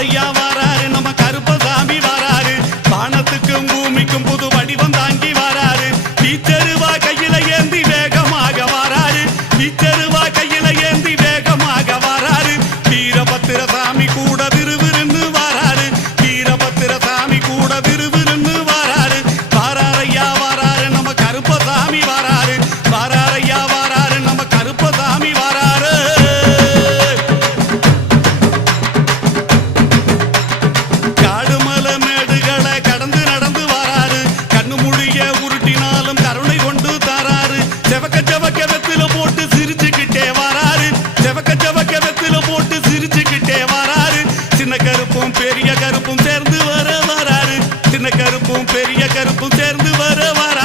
ஐயா வாராரு நம்ம கருப்பசாமி வாராரு. வானத்துக்கும் பூமிக்கும் புது வடிவம் தாங்கி வாராரு. டீச்சருவா கையில ஏன் உருட்டினாலும் கருணை கொண்டு தராரு செவக்க செவக்க வெத்தில போட்டு சிரிச்சுக்கிட்டே வராரு செவக்க செவக்க வெத்தில போட்டு சிரிச்சுக்கிட்டே வராரு சின்ன கருப்பும் பெரிய கருப்பும் சேர்ந்து வர வராரு சின்ன கருப்பும் பெரிய கருப்பும் சேர்ந்து வர வராரு